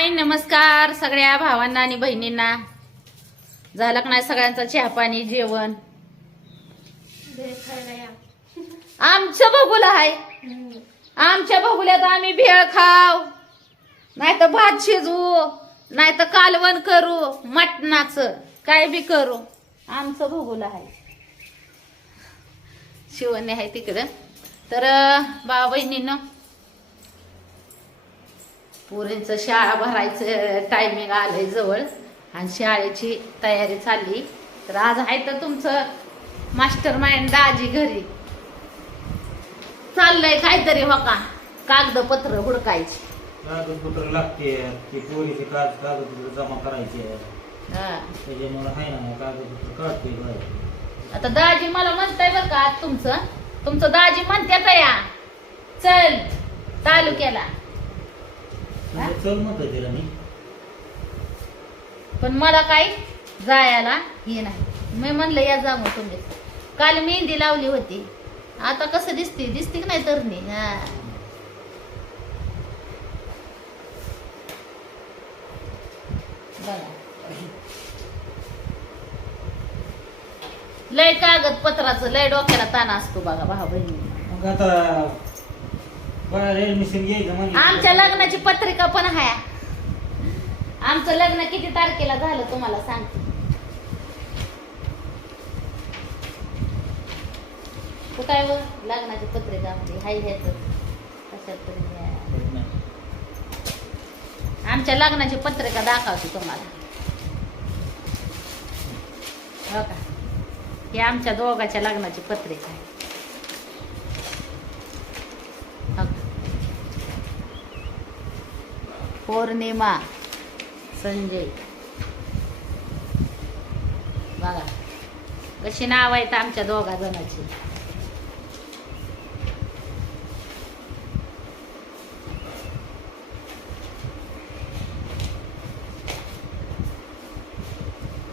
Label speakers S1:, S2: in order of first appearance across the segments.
S1: हाय नमस्कार सगळ्या भावांना आणि बहिणींना. झालं का नाही सगळ्यांचं चहा पाणी जेवण? आमच्या बघूला हाय. आमच्या बघुल्यात आम्ही भेळ खाव नाही तर भात शिजवू नाही तर कालवण करू मटणाचं काय बी करू. आमचं भोगुला आहे शिवणे आहे तिकडं. तर भावा बहिणीनं पोरींचं शाळा भरायचं टायमिंग आलंय जवळ. आणि शाळेची तयारी चालली. तर आज आहे तर तुमचं मास्टर माइंड दाजी घरी. चाललंय काहीतरी हो का? कागदपत्र हुडकायची.
S2: कागदपत्र लागते. ते पोरीचे कागद कागदपत्र जमा करायचे.
S1: हा.
S2: त्याच्यामुळे आहे ना कागदपत्र काढतोय बाहेर.
S1: आता दाजी मला म्हणताय बरं का आज तुमचं तुमचं दाजी म्हणत्यात या. चल तालुक्याला.
S2: म्हणजे चल म्हणतो तिला मी.
S1: पण मला काय? जायला हे नाही. मी म्हणलं या जा मग तुम्ही. काल मेहंदी लावली होती. आता कसं दिसते? दिसते की नाही तरणी हा. बघा. लय कागदपत्राचं लय डोक्याला ताण असतो बघा भाऊ बहिणी.
S2: मग आता बाहेर ऍडमिशन घ्यायचं म्हणजे.
S1: आमच्या लग्नाची पत्रिका पण आहे आमचं लग्न किती तारखेला झालं तुम्हाला सांगते. कुठं आहे व लग्नाची पत्रिका आपली हाय ह्याच. कशात तरी आहे. आमच्या लग्नाची पत्रिका दाखवते तुम्हाला. हो का? ही आमच्या दोघाच्या लग्नाची पत्रिका आहे हो का? पौर्णिमा संजय. बघा कशी नाव आहेत आमच्या दोघा जणाची.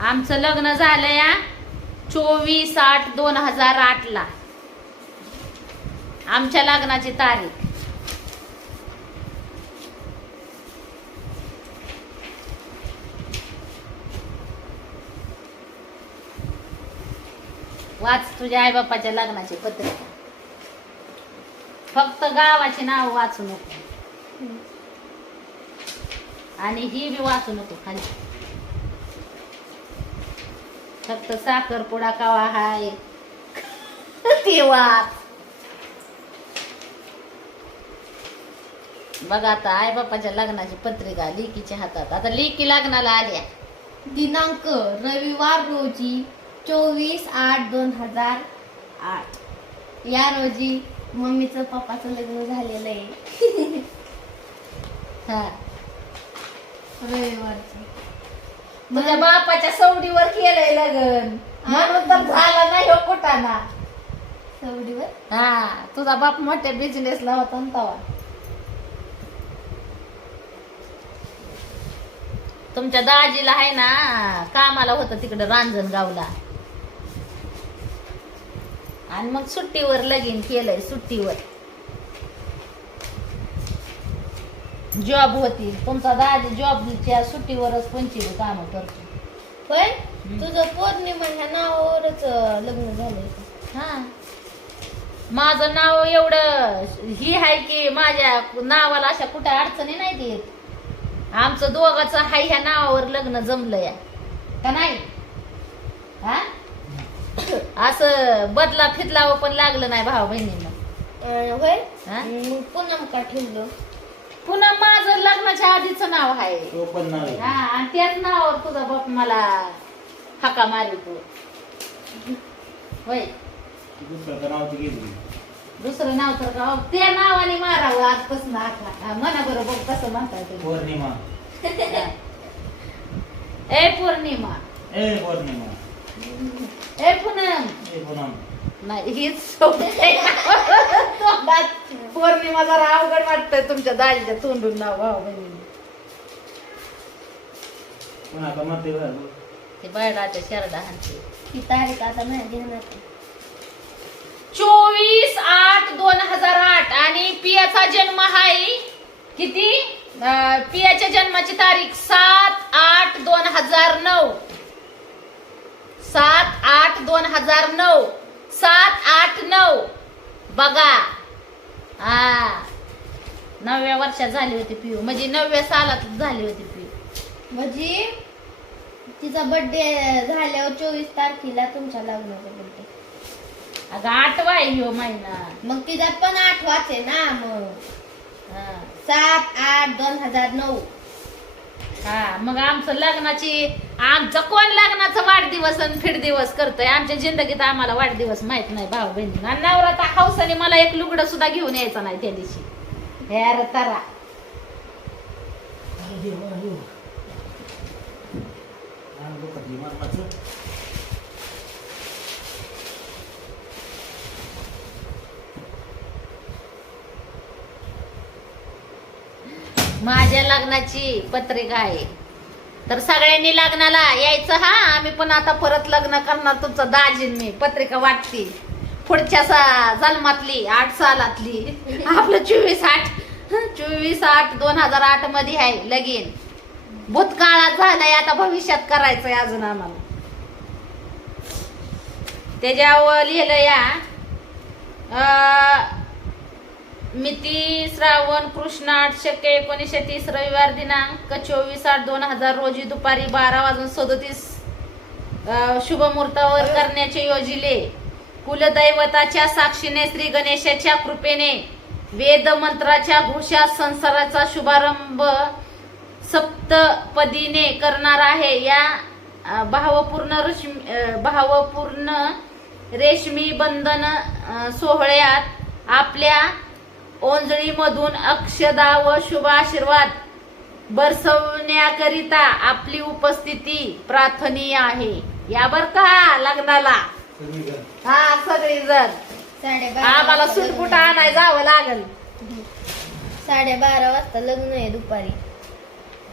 S1: आमचं लग्न झालं या चोवीस आठ दोन हजार आठ ला आमच्या लग्नाची तारीख. वाच तुझ्या आई बापाच्या लग्नाची पत्रिका फक्त गावाची नाव वाचू नको. आणि ही बी वाचू नको खाली. फक्त साखरपुडा कावा हाय. ते वाच. बघा आता आई बापाच्या लग्नाची पत्रिका लिकीच्या हातात. आता लिकी लग्नाला आल्या.
S3: दिनांक रविवार रोजी चोवीस आठ दोन हजार आठ. या रोजी मम्मीचं पप्पाचं लग्न झालेलं आहे.
S1: हा.
S3: रविवारचं.
S1: तुझ्या बापाच्या सवडीवर केलंय लग्न. म्हणून तर झालं नाही हो कुटाणा.
S3: सवडीवर?
S1: हा. तुझा बाप मोठ्या बिझनेसला होता ना तवा. तुमच्या दाजीला आहे ना कामाला होतं तिकडं रांजणगावला. आणि मग सुट्टीवर लगीन केलंय सुट्टीवर. जॉब होती. तुमचा दाजी जॉबच्या सुट्टीवरच पंचवीस काम करतो.
S3: पण तुझं पौर्णिमा ह्या नावावरच लग्न झालंय
S1: हा. माझं नाव एवढं ही आहे की माझ्या नावाला अशा कुठे अडचणी नाही देत. आमचं दोघाचं हाय ह्या नावावर लग्न जमलं या का नाही? हा? असं बदला फितलावं पण लागलं नाही भाऊ बहिणींना.
S3: अं, होय?
S1: हा?
S3: मग पुन्हा का ठेवलं?
S1: पुन्हा माझं लग्नाच्या आधीचं नाव आहे.
S2: तो पण नाव आहे.
S1: हा आणि त्याच नावावर तुझा बाप मला हका मारितो. होय.
S2: दुसरं नाव ती गेली.
S1: दुसरं नाव तर का त्या नावाने मारावं आजपासून हाका मना बरोबर कसं म्हणताय तुम्ही.
S2: पौर्णिमा.
S1: ए पौर्णिमा.
S2: ए पौर्णिमा.
S1: ए पूनम नाही हीच पौर्णिमा जरा अवघड वाटतंय तुमच्या दाजीच्या तोंडून नाव भाऊ बहिणी. ते बायडाच्या शरडा हाणते.
S3: ही तारीख आता नाही घेणार
S1: चोवीस आठ दोन हजार आठ. आणि पियाचा जन्म आहे किती? अं, पियाच्या जन्माची तारीख सात आठ दोन हजार नऊ सात आठ दोन हजार नऊ. सात आठ नऊ. बघा. हा. नवव्या वर्षात झाली होती पिऊ म्हणजे नवव्या सालात झाली होती पिऊ
S3: म्हणजे तिचा बर्थडे झाल्यावर चोवीस तारखेला तुमच्या लग्नाचा बर्थडे
S1: अगं आठवा आहे ह्यो महिना.
S3: मग तिचा पण आठवाच आहे ना मग. सात आठ दोन हजार नऊ.
S1: हा मग आमचं लग्नाची आमचं कोण लग्नाचं वाढदिवस आणि फिरदिवस करतोय. आमच्या जिंदगीत आम्हाला वाढदिवस माहीत नाही भाऊ बहिणी. आणि नवरा तर हौसाने मला एक लुगडं सुद्धा घेऊन यायचं नाही त्या दिवशी. यार तरा. तारा
S2: अंग दुखत नाही मरणाचं.
S1: माझ्या लग्नाची पत्रिका आहे. तर सगळ्यांनी लग्नाला यायचं हा आम्ही पण आता परत लग्न करणार तुमचं दाजीन मी पत्रिका वाटते. पुढच्या सा जन्मातली आठ सालातली. आपलं चोवीस आठ चोवीस आठ दोन हजार आठमध्ये आहे लगीन. भूतकाळात झालंय आता भविष्यात करायचंय अजून आम्हाला. त्याच्यावर लिहिलं या मिती श्रावण कृष्ण आठ शक्य एकोणीसशे तीस रविवार दिनांक चोवीस आठ दोन हजार रोजी दुपारी बारा वाजून सदोतीस शुभ मुहूर्तावर करण्याचे योजिले. कुलदैवताच्या साक्षीने श्री गणेशाच्या कृपेने वेद मंत्राच्या घोषात संसाराचा शुभारंभ सप्तपदीने करणार आहे. या भावपूर्ण रश्मी भावपूर्ण रेशमी बंधन सोहळ्यात आपल्या ओंजळीमधून अक्षदा व शुभ आशीर्वाद बरसवण्याकरिता आपली उपस्थिती प्रार्थनीय आहे. या बर का लग्नाला. हा सगळी जण आम्हाला
S3: आहे.
S1: आणाय जावं लागल.
S3: साडेबारा वाजता लग्न आहे दुपारी.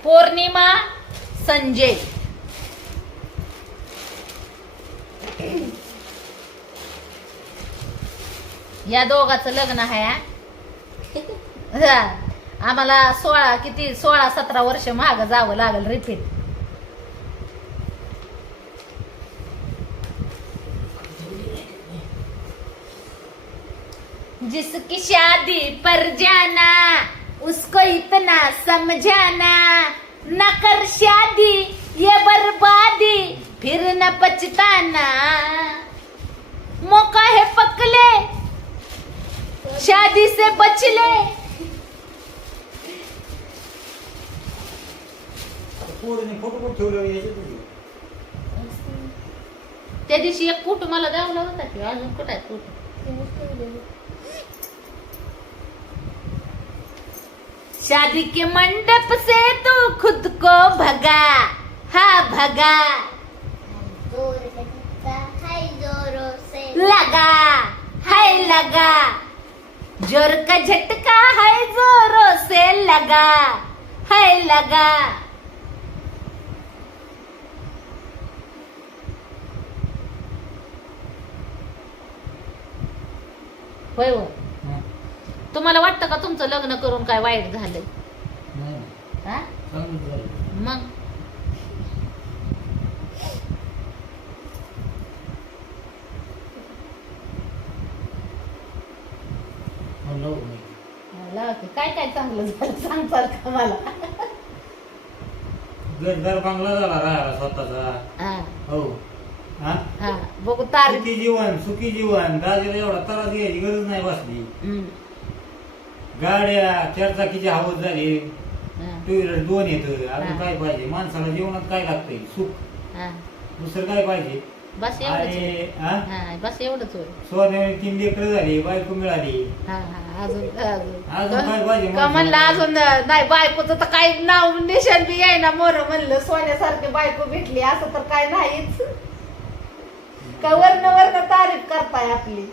S1: पौर्णिमा संजय. या दोघाचं लग्न आहे हा. आम्हाला सोळा किती? सोळा सतरा वर्ष माग जावं लागल रिपीट जिसकी शादी पर जाना उसको इतना समझाना। न कर शादी ये बर्बादी फिर न पछताना। मौका है पकले शादी से बच ले। त्या दिवशी एक कुटुंबाला मला दावला होता की अजून कुठं आहे कुटुंब शादी के मंडप से तू खुद को भगा। हा भगा।
S3: जोरों से
S1: लगा। है लगा। जोर का झटका है जोरों से लगा है लगा होय हो. तुम्हाला वाटतं का तुमचं लग्न करून काय वाईट झालंय. हा
S2: चांगलं झालं.
S1: मग
S2: म्हणलं हो मी.
S1: मला की काय काय चांगलं झालं सांगताल का मला?
S2: घरदार बांगला झाला राहायला स्वतःचा.
S1: हा.
S2: हो. हा?
S1: हा. बघू तारीख
S2: सुखी जीवन सुखी जीवन. दाजीला एवढा त्रास घ्यायची गरज नाही बसली.
S1: हम्म.
S2: गाड्या चार चाकीची हवस झाली.
S1: हा,
S2: टू व्हीलर दोन येत. अजून
S1: हा.
S2: काय पाहिजे? माणसाला जीवनात काय लागतंय? सुख.
S1: हा.
S2: दुसरं काय पाहिजे?
S1: बस एवढंच
S2: हा?
S1: हा बस एवढंच होय
S2: सोन्याने तीन लेकरं झाली बायको मिळाली.
S1: हा हा अजून
S2: अजून. काय पाहिजे
S1: का म्हणलं
S2: माणसाला?
S1: अजून नाही बायकोचं तर काही नाव निशान बी ना मोर म्हणलं. सोन्यासारखी बायको भेटली असं तर काय नाहीच. का वर्ण वर्ण तारीफ करताय आपली?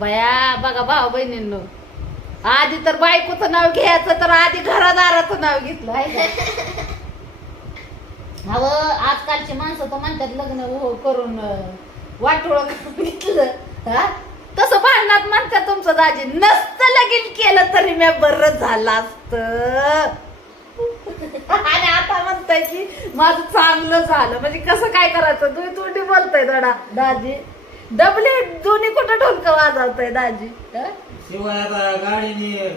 S1: बया बघा भाऊ बहिणींनो. आधी तर बायकोचं नाव घ्यायचं तर आधी घरादाराचं नाव घेतलं आहे का? अव आजकालची माणसं तर म्हणतात लग्न हो- करून वाटोळ करून घेतलं. हा? तसं भांडणात म्हणतात तुमचं दाजी? नसतं लगीन केलं तरी मी बरं झालं असत. आणि आता म्हणताय की माझं चांगलं झालं. म्हणजे कसं काय करायचं? तुम्ही तोंडी बोलताय दाडा दाजी डबले दोन्ही कुठं ढोलकं वाजवताय दाजी?
S2: शिवाय गाडीने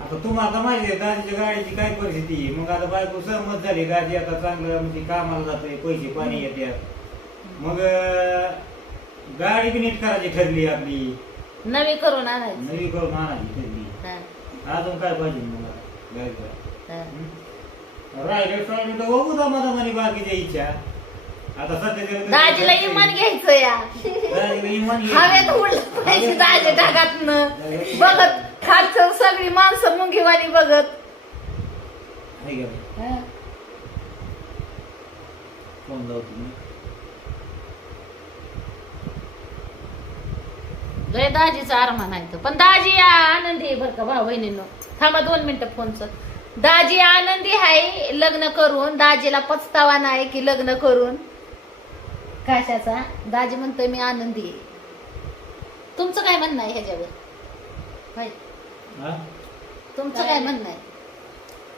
S2: आता तुम्हाला आता माहिती आहे दाजीच्या गाडीची काय परिस्थिती आहे. मग आता बायको सहमत झाली गाडी आता चांगलं म्हणजे कामाला जाते पैसे पाणी येतात मग गाडी बी नीट करायची ठरली आपली.
S1: नवी करून आणायची.
S2: नवी करून आणायची ठरली. अजून काय पाहिजे गाडीला?
S1: हं.
S2: राहिले सोडले तर बघू दमादमाने बाकीच्या इच्छा. आता सध्या
S1: दाजीला इमान घ्यायचं या.
S2: दाजीला इमान.
S1: हवेत उडलं पाहिजे दाजी बघत खालचं सगळी माणसं मुंगीवाणी बघत.
S2: आहे का?
S1: हं.
S2: फोन लावतो मी.
S1: लय दाजीचा आरमान आहे तो. पण दाजी आनंदी आहे बरं का भाऊ बहिणींनो. थांबा दोन मिनिटं फोनचं. दाजी आनंदी आहे लग्न करून. दाजीला पछतावा नाही की लग्न करून. कशाचा? दाजी म्हणतोय मी आनंदी आहे. तुमचं काय म्हणणं आहे ह्याच्यावर? होय.
S2: हा?
S1: तुमचं काय म्हणणं आहे?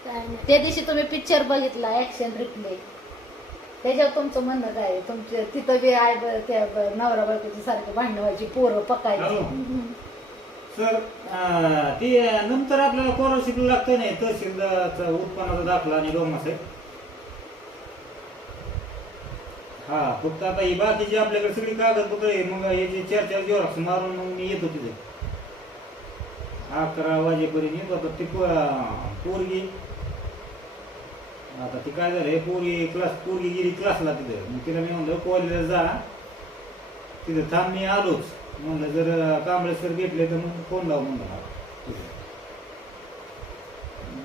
S3: काय नाही.
S1: त्या दिवशी तुम्ही पिक्चर बघितला ऍक्शन रिप्ले त्याच्यावर तुमचं म्हणणं काय आहे? तुमचे तिथं बी आहे ब- त्या ब- नवरा बायकोची सारखं भांडणं व्हायची पोरं पकायची.
S2: हॅलो सर अं, ते नंतर आपल्याला स्कॉलरशिप लागतं नाही? तहसीलचा उत्पन्नाचा दाखला आणि डोमास आहे. हा फक्त आता ही बाकीची आपल्याकडे सगळी कागदपत्र आहे. मग याची चार चार जेव्हा मारून मग मी येतो तिथे. अकरा वाजेपर्यंत येतो आता ती पोरगी. आता ती काय झालंय पोरगी क्लास पोरगी गेली क्लासला तिथं. मग तिला मी म्हणलं कॉलेजला जा. तिथं थांब मी आलोच. म्हणलं जर कांबळे सर भेटले तर मग फोन लाव म्हणलं मला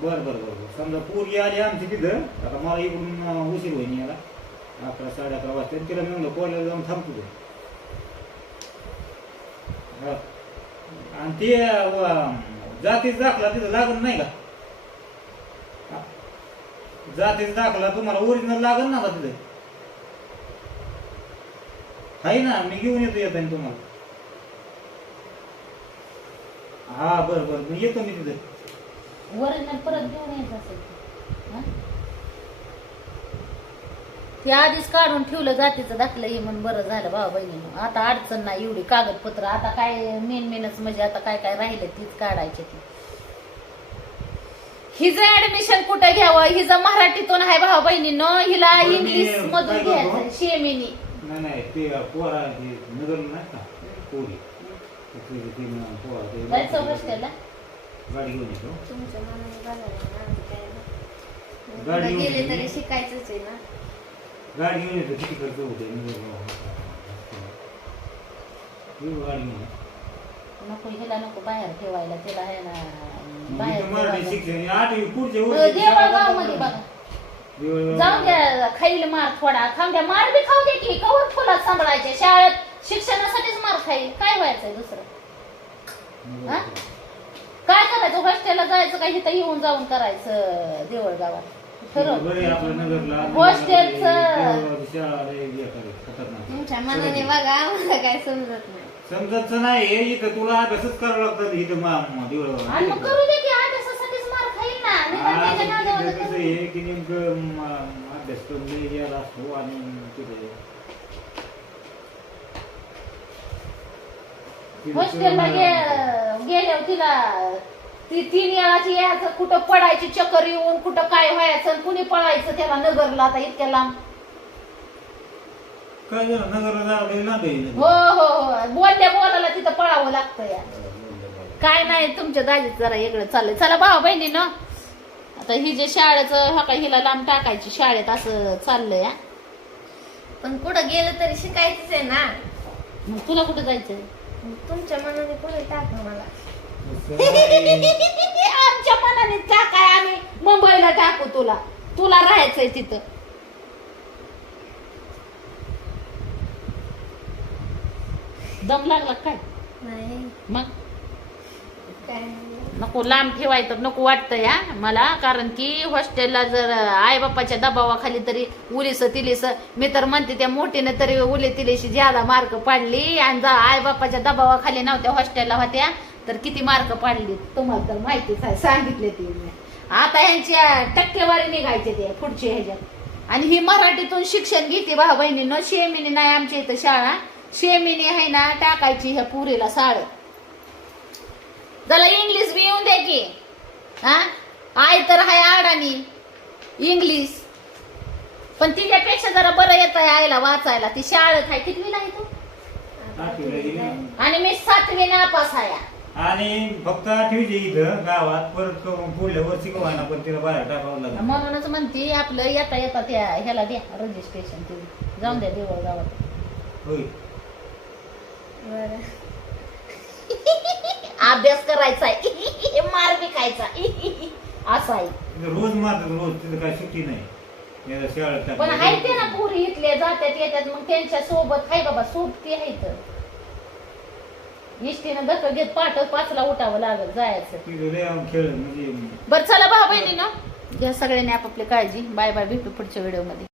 S2: बरं बरं बरं बरं. समजा पोरगी आली आमची तिथं आता मला इकडून उशीर होईन याला. अकरा साडे अकरा वाजता. तिला मी म्हणलं कॉलेजला जाऊन थांबतो हा. आणि ते जातीच दाखला तिथं लागून नाही का? जातीच दाखला तुम्हाला ओरिजिनल लागल ना का तिथे? आहे ना मी घेऊन येतो येताना तुम्हाला. हा बरं बरं मी येतो मी तिथे.
S1: ओरिजिनल परत घेऊन येत असेल ते आधीच काढून ठेवलं जातीचं दाखलं हे म्हणून बरं झालं भावा बहिणीनं. आता अडचण नाही एवढी कागदपत्र. आता काय मेन मेनच म्हणजे आता काय काय राहिलं तीच काढायची ती. हिचं ऍडमिशन कुठे घ्यावं? हिचं मराठीतून आहे भावा बहिणीनं. हिला
S2: बरं, मी
S1: इंग्लिश मधून
S2: करतो?
S1: घ्यायचं शेमिनी.
S2: नाही नाही ते पोरा ते नगर नाही का? पोरी. ते ते- ते पोरा ते
S1: जायचं हॉस्टेलला
S2: गाडी घेऊन येतो.
S3: तुमच्या मनाने ना, काय गेले तरी. शिकायचंच आहे ना?
S2: गाडी घेऊन येतो किती खर्च होते येऊ गाडी घेऊन
S1: नको हिला नको बाहेर ठेवायला तिला आहे ना बाहेर
S2: इथं मराठी
S1: ठेवायला.
S2: शिक्षण आठवी पुढच्या
S1: मग
S2: वर्षी
S1: देवळगावमध्ये बघा
S2: देवळगाव-
S1: जाऊन द्या खाईल मार थोडा खाऊन द्या मार बी खाऊ दे की कवर फुलात सांभाळायचे शाळेत शिक्षणासाठीच मार खाईल काय व्हायचंय दुसरं? काय करायचं हॉस्टेलला जायचं काय इथं येऊन जाऊन करायचं देवळगावात खरं.
S2: बरे आपलं नगरला
S1: हॉस्टेलचं-
S2: देवळगावची शाळा लय बेकार आहे, खतरनाक.
S3: तुमच्या मनाने बघा आम्हाला काय समजत नाही.
S2: समजत नाही हे इथं तुला अभ्यासच करावं लागतं इथं मा- मा- देवळगाव
S1: आणि मग करू दे की अभ्यासासाठीच मार खाईल ना. नाही तर
S2: हा,
S1: त्याच्या नादावर
S2: कसं की नेमकं म- लय यायला असतो आणि तिथे तिथं
S1: हॉस्टेलला
S2: तुला-
S1: गे- गेल्यावर तिला ती तीन वेळाची यायचं कुठं पडायची चक्कर येऊन कुठं काय व्हायचं आणि कुणी पळायचं त्याला नगरला आता इतक्या लांब.
S2: काय झालं? नगरला जावं लय लांब आहे नगर.
S1: हो हो हो. बोलल्या बोलायला तिथं पळावं लागतं या काय नाही तुमच्या दाजीच जरा इकडे चाललंय. चला भाऊ बहिणी ना. आता ही जे शाळेचं हा काय हिला लांब टाकायची शाळेत असं चाललंय हा.
S3: पण कुठं गेलं तरी शिकायचंच आहे ना.
S1: मग तुला कुठं जायचं
S3: तुमच्या मनाने पुढे टाका मला?
S1: आमच्या मनाने टाकाय आम्ही. मुंबईला टाकू तुला. तुला राहायचंय तिथं. दम लागला काय? मग? नको लांब ठेवाय तर नको वाटतं या मला. कारण की हॉस्टेलला जर आई बापाच्या दबावाखाली तरी उलीस तिलीस मी तर म्हणते त्या मोठीने तरी उली तिलीशी ज्यादा मार्क पाडली आणि जा आई बापाच्या दबावाखाली नव्हत्या हॉस्टेलला होत्या. तर किती मार्क पाडली तुम्हाला तर माहितीच आहे सांगितले ती मी. आता ह्यांच्या टक्केवारी निघायचे ते पुढचे ह्याच्यात. आणि ही मराठीतून शिक्षण घेते भाऊ बहिणीनं. शेमिनी नाही आमच्या इथं शाळा. शेमिनी आहे ना टाकायची ह्या पुरीला साळ. त्याला इंग्लिश बी येऊन द्या की. हा आय तर हाय अडाणी. इंग्लिश पण तिच्यापेक्षा जरा बरं येत आहे आईला वाचायला. ती शाळेत आहे कितवीला आहे तू?
S2: ना.
S1: आणि मी सातवी नापास आहे.
S2: आणि फक्त आठवीचे इथं गावात परत करून पुढल्या वर्षी कवाना पण तिला बाहेर टाकावं लागलं.
S1: म्हणूनच म्हणते आपलं येता येता त्या ह्याला द्या रजिस्ट्रेशन ते जाऊन द्या देवळ गावात.
S2: होय.
S1: अभ्यास करायचा मार बी खायचा असं आहे.
S2: रोज मारतात रोज तिथं काय सुट्टी नाही. याला शाळेत
S1: पण
S2: टाकलं.
S1: आहे ते ना पुरी इथले जात्यात येतात. मग त्यांच्यासोबत आहे बाबा सोबती आहे तर इष्टीनं धक्का घेत पाठ पाचला उठावं लागत जायचं.
S2: खेळ म्हणजे
S1: बरं चला भाऊ बहिणी ना घ्या सगळ्यांनी आपापली काळजी. बाय बाय भेटू पुढच्या व्हिडिओमध्ये